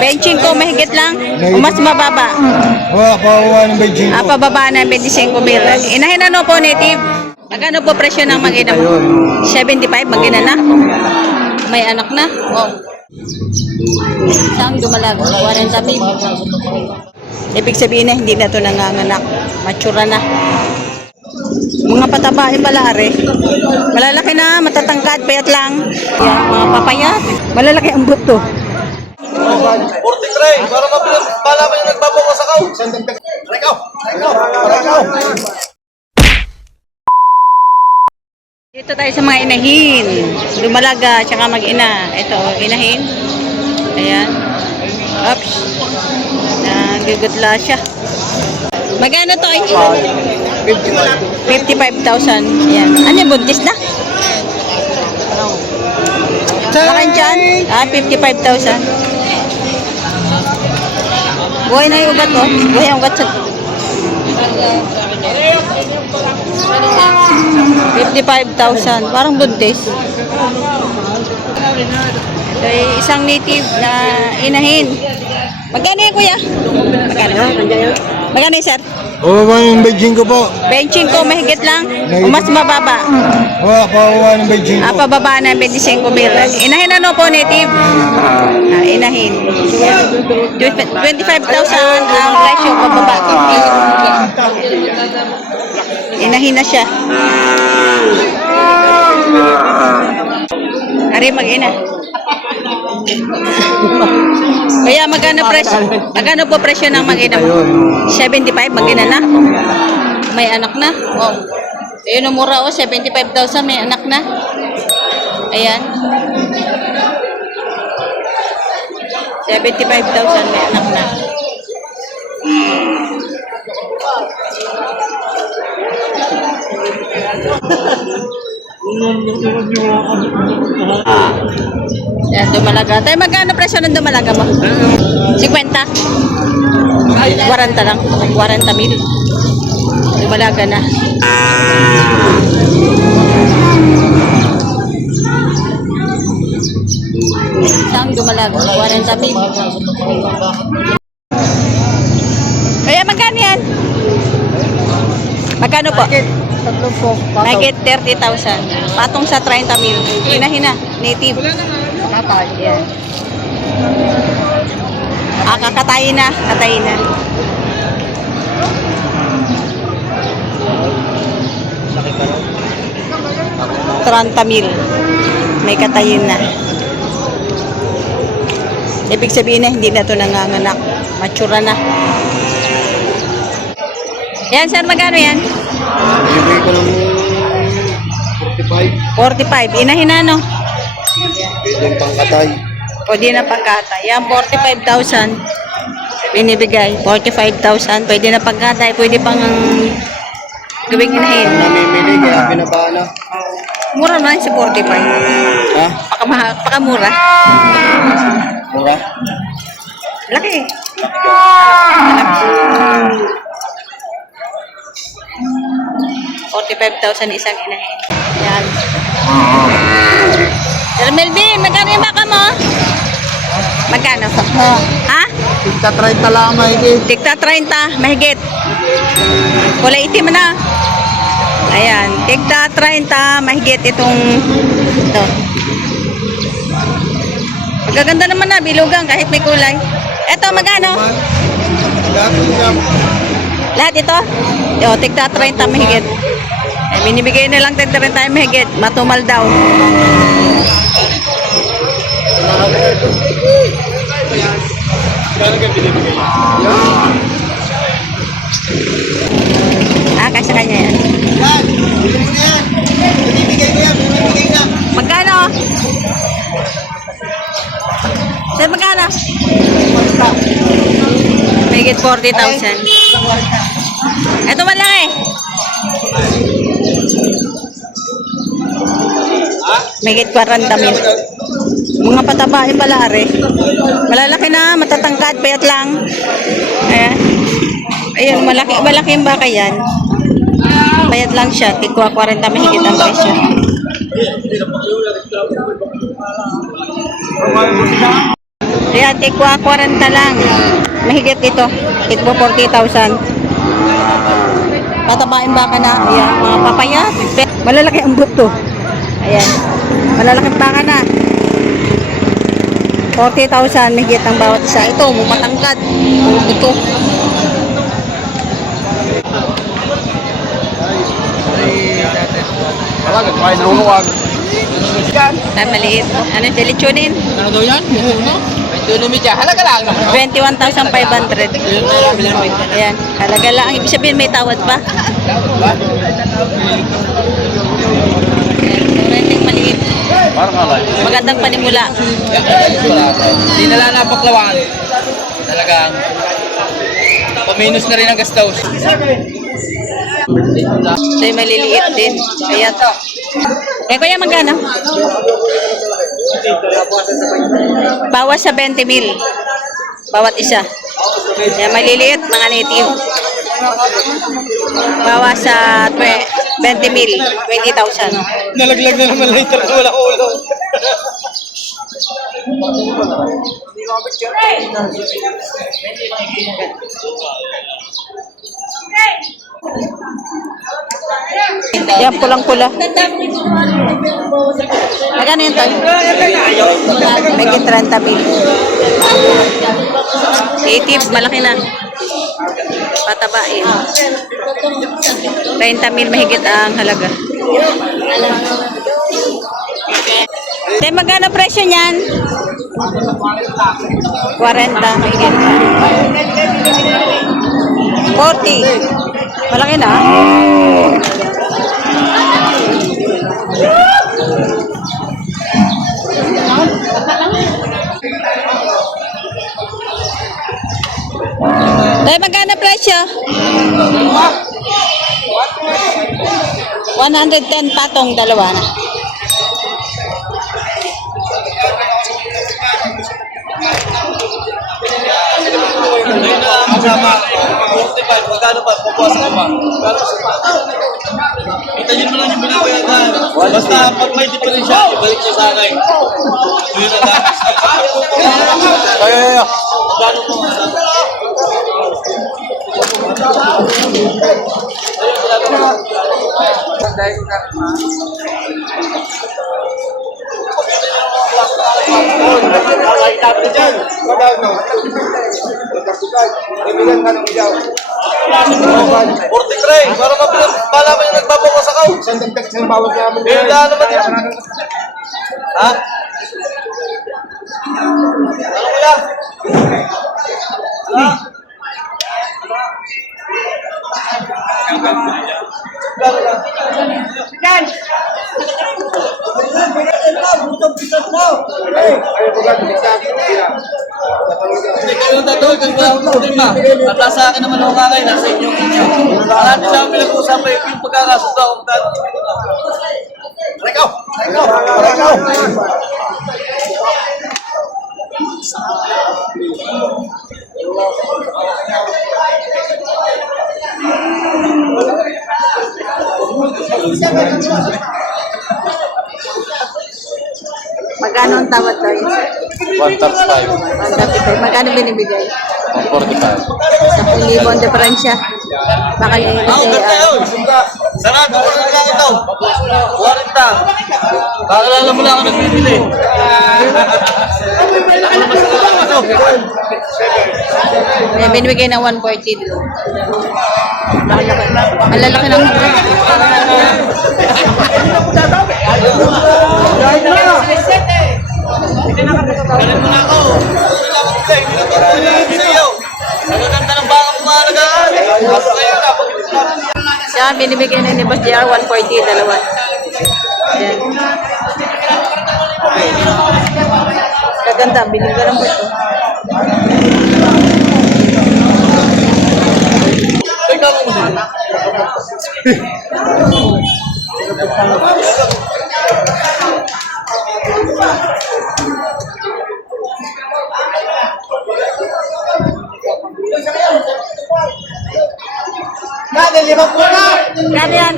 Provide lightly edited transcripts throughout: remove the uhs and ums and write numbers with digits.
benching ko, mahigit lang. O mas mababa. Pakuha ng Beijing ko. Pababa na 25,000. Inahin ano po, native? Magkano po presyo ng mag-ina mo? 75, mag-ina na? May anak na? Oh. Saan dumalag? 40,000. Ibig sabihin na hindi na ito nanganganak. Matura na. Mga patabain pala, are. Malalaki na, matatangkad, payat lang. Yan, mga papayat. Malalaki ang buto. 43, para malaman yung nagbabawas ako. Rekaw. Dito tayo sa mga inahin. Lumalaga, tsaka mag-ina. Ito, inahin. Ayan. Oops. Nagugudla siya. Magkano to ay? 55,000. Ayan. Ano yung buntis na? Lakan dyan? 55,000. Buhay na yung ugat, oh. Buhay ang ugat sa... 55,000. Parang buntis. So, isang native na inahin. Magkano yan, kuya? Magkano? Magkano yun, sir? Pakuha ng Beijing ko po. Benching ko, mahigit lang. O mas mababa. Pakuha ng Beijing ko. Pababa na 25,000. Inahin ano po, native? Inahin. 25,000 ang presyo, pababa. Inahin na siya. Ari, mag-ina. Kaya magkano po presyo ng mag-ina mo? 75, mag-ina na? May anak na? Oh. Ayun ang mura, oh, 75,000, may anak na. Ayan. 75,000, may anak na. Yan, dumalaga. Tayo, magkano presyo ng dumalaga mo? 50? 40 lang. 40,000. Dumalaga na. Saan dumalaga? 40,000. Kaya magkano yan? Magkano po? Mahigit 30,000. Patong sa 30,000. Hina-hina. Native. Yan. Kakatayin na. Katayin na. $30,000. May katayin na. Ibig sabihin na hindi na ito nanganganak. Matura na. Yan, sir. Magkano yan? Ibigay ko ng 45. 45. Inahin na, no? Pwede yung pangkatay. Pwede na pagkatay. Yan, 45,000. Binibigay. 45,000. Pwede na pagkatay. Pwede pang gawing inahin. Namimili, kaya pinabala. Mura naman si 45. Ha? Pakamura. Mura? Laki. 45,000 isang inahin. Yan. Sir Melvin, magkano yung baka mo? Magkano? Ha? Tigta 30 lang mahigit. Tigta 30, mahigit. Kulay itim na. Ayan, tigta 30, mahigit itong ito. Magaganda naman na, bilugang kahit may kulay. Ito, magkano? Lahat ito? O, tigta 30, mahigit. Eh, binibigay na lang tigta 30, mahigit. Matumal daw. Kasi kanya yan. Magkano? Sir, magkano? Mahigit 40,000. Ito malaki. Mahigit 40,000. Mga patabain pala, are. Malalaki na, matatangkad, payat lang. Ayan. Ayun, malaki yung baka yan. Payat lang siya, tigwa 40 mahigit ang presyo. Ayan, tikwa 40 lang. Mahigit ito. Ito 40,000. Patabain baka na. Ayan, mga papaya. Malalaki ang buto. Ayan. Malalaking baka na. 40,000 mahigit ang bawat isa. Ito, matangkad. Puro buto. Wala, nagpahin na huluwag. Ay, maliit. Ano, lechonine? Ano daw yan? Ito lumidya. Halaga lang. 21,500. Ayan, halaga lang. Ibig sabihin may tawad pa. Renting maliit. Parang alay. Magandang panimula. Hindi na lang napaklawan. Talagang paminus na rin ang gastos. Ito yung maliliit din. Ayan. Eh, kuya, magkano? Bawas sa 20 mil. Bawat isa. Ayan, maliliit, mga native. Bawas sa 20 mil, 20,000. Nalaglag na naman later na wala ulo. Yan, pulang-pula. Magkano yun, Toy? May 30 mil. Native, malaki na. Patabain. 30 mil mahigit ang halaga. Then, magkano presyo niyan? 40, mahigit. 40. Malaki na. Dahil magkano presyo? 110 patong, dalawa na. Kasama, 45, magkano pa? Pupuwasan ko pa. Itayin mo lang yung binabayaran. Basta pag may diferensya, ibalik niyo sa akin. Yun na lang. Kaya. Gano'n po. Para malaman yung nagbabawang sa kao. Eh, wala naman yan. Ha? Ano kaya? Ha? Hindi kayo tatawag kung wala akong problema. At sa akin naman ako kakay, nasa inyong inyo. Ang atin lang pinag-uusapan yung pagkakasundo ako. Rekaw! Magkano ang tawad tayo? 135. Magkano binibigay? 145. 10,000 ang diferensya. Baka yung Ganda yun! Sarado ko na lang ito. 40. Bakalala mo lang ako nagbibili. binibigay na 140 doon. Malalaki ng Galit mo na ako. Kailangan ko kayo. Hindi na iyo. Ang ganda ng baka mo maalagaan. Kaso kayo na. siya, binibigay na ni Boss JR 140, dalawa. Ayan. Kaganda, binibigay lang po ito. Ikaw mo sila. Nada, 5 na! Kano yan?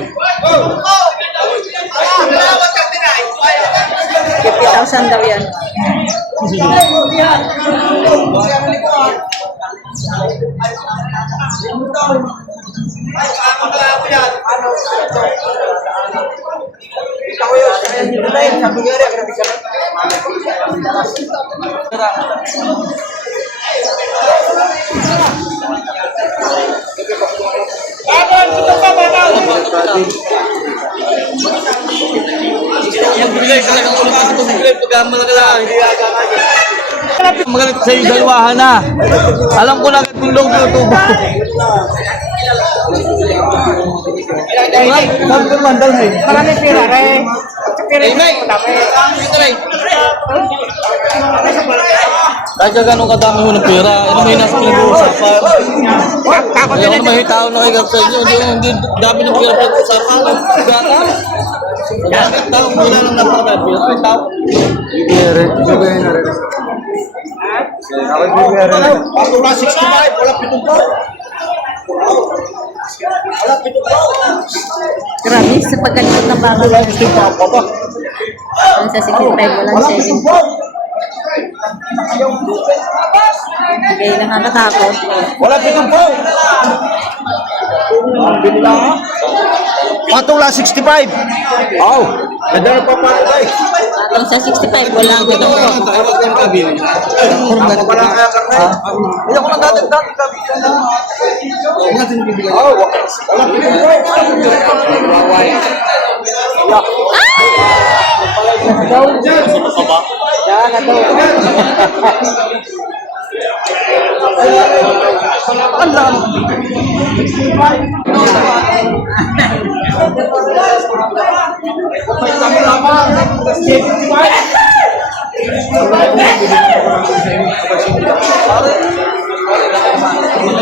50,000 daw yan. Yung bigay ka lang ang ulit sa bigay pagka malaki. Magalit sa iyo, dalawahan na. Alam ko lang kung log yung tubo. Sabi ko mandal mo. Maraming pira, eh. Pira Hey, Mike! Dito, Ray. Kahit gano'ng kadami mo ng pera, ano may nasa pinag-uusapan? Ayaw ko naman yung tao na kayo sa inyo, hindi dami ng pera pinag-uusapan. Gata? Bakit tao? Wala lang napakadami. May tao. Ako na 65, wala pitong pa. Wala pitong pa. Grabe, sa pagkalikot ng baka. Wala pitong pa pa ba? Ang sa 65, walang Wala 7. pitong pa. Kaya nakakatakot. Wala pitong pa. Patula 65. Oh, ganda na pa pa guys. Ang sa 65, walang Ito ko lang tayo, wag kang kabili. Ako pala kaya karne. Hindi ako nagdadagdag, kabili lang. Huwag natin bibigay. Oh, wala pitong pa.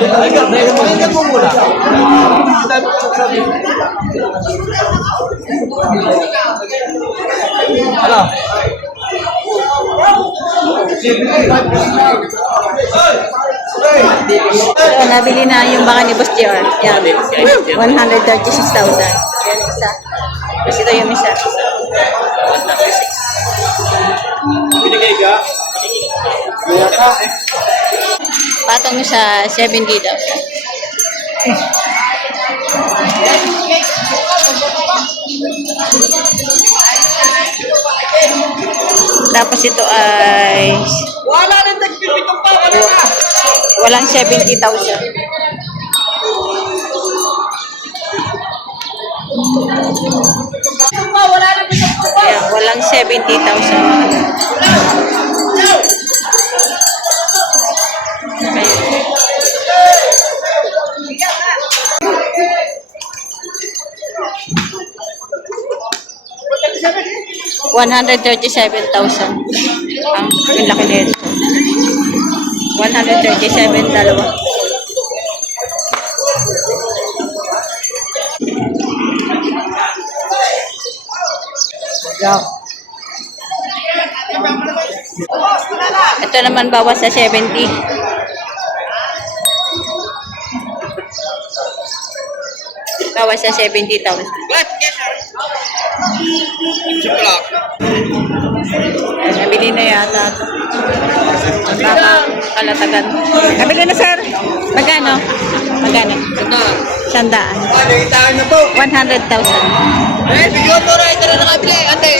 Pakinggan mo muna. Ano? So, nabili na yung baka ni Boss JR. Yan. 136,000. Yan isa. Tapos ito yung isa. Binigay ka? Patong nyo sa 70,000. Tapos ito ay Wala nang nagpipitong pa, wala na. walang 70,000. Ayan, walang 70,000. $137,000 ang yung laki nito. 137 dalawa. Ito naman bawas sa 70. Bawas sa 70,000. Nabili na yata ito. Kalatagan. Nabili na, sir. Magkano? Magkano? Sandaan. Nakitaan na po. 100,000. Video to, right? Tara nakabili. Ate.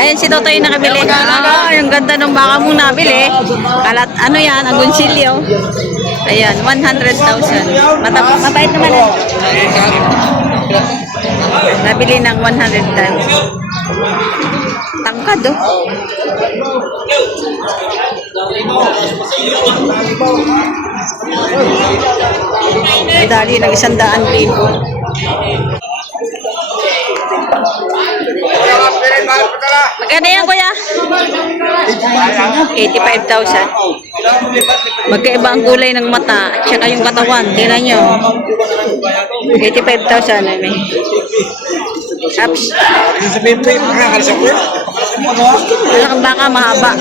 Ayan si Totoy nakabili. Ah, yung ganda ng baka mong nabili. Kalat, ano yan? Agonsilyo. Ayan, 100,000. Mabait naman. Nabili ng 100,000. Tangkad, oh. Dali ng 100,000. Magkano yan, kuya? 85,000. Magkaiba ang kulay ng mata at saka yung katawan. Tingnan nyo. 85,000. May. Ups. Malakang baka, mahaba.